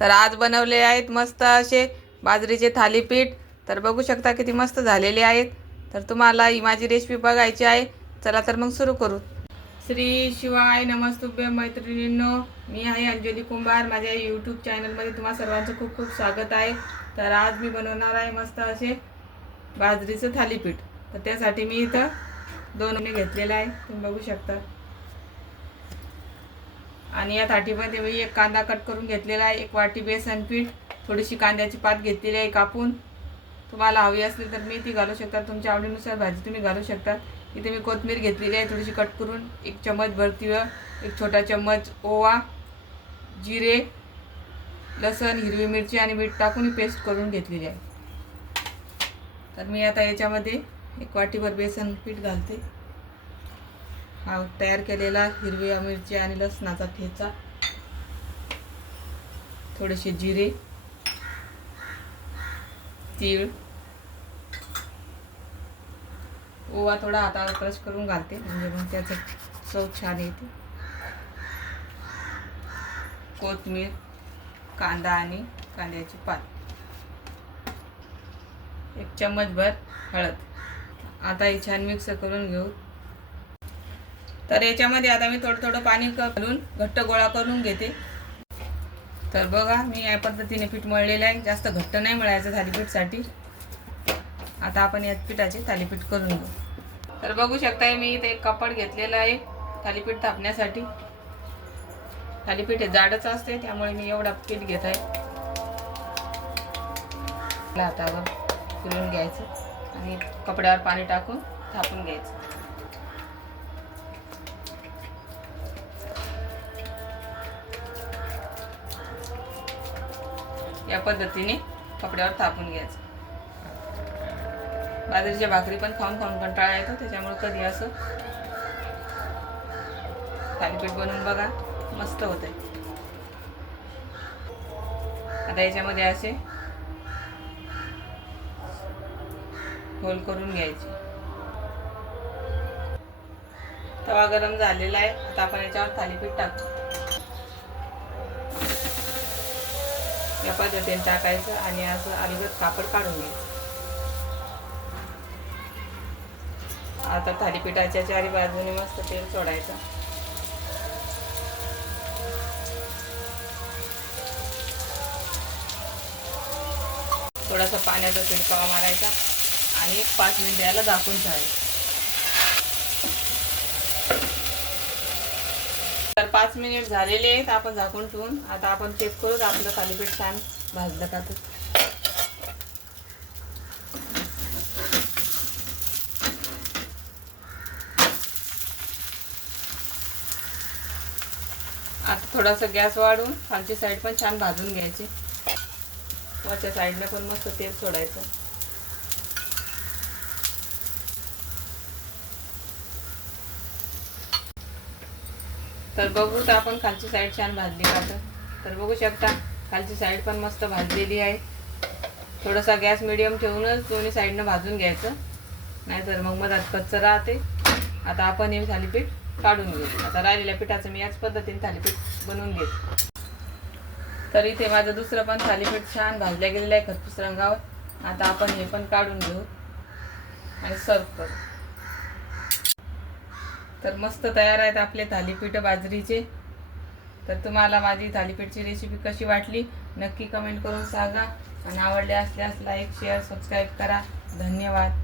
तर आज बनवले आहेत मस्त असे बाजरीचे थालीपीठ. तर बघू शकता किती मस्त झालेले आहेत. तर तुम्हाला ही माझी रेसिपी बघायची आहे. चला तर मग सुरू करू. श्री शिवाय नमस्तुभ्य मैत्रिणींनो मी आहे अंजली कुंभार. माझ्या यूट्यूब चॅनलमध्ये तुम्हा सर्वांचं खूप खूप स्वागत आहे. तर आज मी बनवणार आहे मस्त असे बाजरीचं थालीपीठ. तर त्यासाठी मी इथं दोन मी घेतलेलं आहे. तुम्ही बघू शकता. आणि या थाटीमध्ये मी एक कांदा कट करून घेतलेला आहे एक वाटी बेसन पीठ थोडीशी कांद्याची पात घेतलेली आहे कापून. तुम्हाला हवी असली तर मी ती घालू शकता तुमच्या आवडीनुसार भाजी तुम्ही घालू शकता इथे मी कोथमीर घेतलेली आहे थोडीशी कट करून. एक चम्मच भरतीवर एक छोटा चम्मच ओवा जिरे लसण हिरवी मिरची आणि मीठ टाकून पेस्ट करून घेतलेली आहे. तर मी आता याच्यामध्ये एक वाटीभर बेसन पीठ घालते. हा तयार केलेला हिरवी मिरची आणि लसणाचा ठेचा. थोडेसे जिरे. तीळ. ओवा थोडा आता क्रश करून घालते म्हणजे मग त्याचं चव छान येते. कोथमीर कांदा आणि कांद्याची पात. एक चम्मचभर हळद. आता हे छान मिक्स करून घेऊ. तर याच्यामध्ये आता मी थोडं थोडं पाणी घालून घट्ट गोळा करून घेते. तर बघा मी या पद्धतीने पीठ मळलेलं आहे. जास्त घट्ट नाही मळायचं थालीपीठसाठी. आता आपण या पिठाचे थालीपीठ करून घेऊ. तर बघू शकताय मी इथे एक कापड घेतलेलं आहे थालीपीठ थापण्यासाठी. थालीपीठ हे जाडच असते त्यामुळे मी एवढा पीठ घेत आहे. हातावर फिरून घ्यायचं आणि कपड्यावर पाणी टाकून थापून घ्यायचं. या पद्धतीने कपड्यावर थापून घ्यायचं. बाजरीच्या भाकरी पण खाऊन खाऊन कंटाळा येतो त्याच्यामुळे कधी असं थालीपीठ बनवून बघा मस्त होत आता याच्यामध्ये असे होल करून घ्यायचे. तवा गरम झालेला आहे आता आपण याच्यावर थालीपीठ टाकतो. या पद्धतीने टाकायचं आणि असं अलगद कापड काढून घ्यायचं. आता थालीपीठाच्या चारी बाजूने मस्त तेल सोडायचं. थोडासा पाण्याचा शिडकावा मारायचा आणि पाच मिनिट याला झाकून ठेवायचं. तर पाच मिनिट झालेले आहेत आपण झाकून ठेवून. आता आपण चेक करू आपलं थालीपीठ छान भाजलं का तर. आता थोडासा गॅस वाढून खालची साईड पण छान भाजून घ्यायची. वरच्या साईडने पण मस्त तेल सोडायचं. तर बघू तर आपण खालची साईड छान भाजली का तर बघू शकता खालची साईड पण मस्त भाजलेली आहे. थोडासा गॅस मिडियम ठेवूनच दोन्ही साईडनं भाजून घ्यायचं. नाहीतर मग मधात कच्चं राहते. आता आपण हे थालीपीठ काढून घेऊ. आता राहिलेल्या पिठाचं मी याच पद्धतीने थालीपीठ बनवून घेते. तर इथे माझं दुसरं पण थालीपीठ छान भाजल्या गेलेलं आहे खरपूस रंगावर. आता आपण हे पण काढून घेऊ. आणि सर्व करू. तर मस्त तयार आहेत आपले थालीपीठ बाजरीचे. तर तुम्हाला माझी थालीपीठची रेसिपी कशी वाटली नक्की कमेंट करून सांगा. आणि आवडले असल्यास लाईक शेअर सबस्क्राईब करा. धन्यवाद.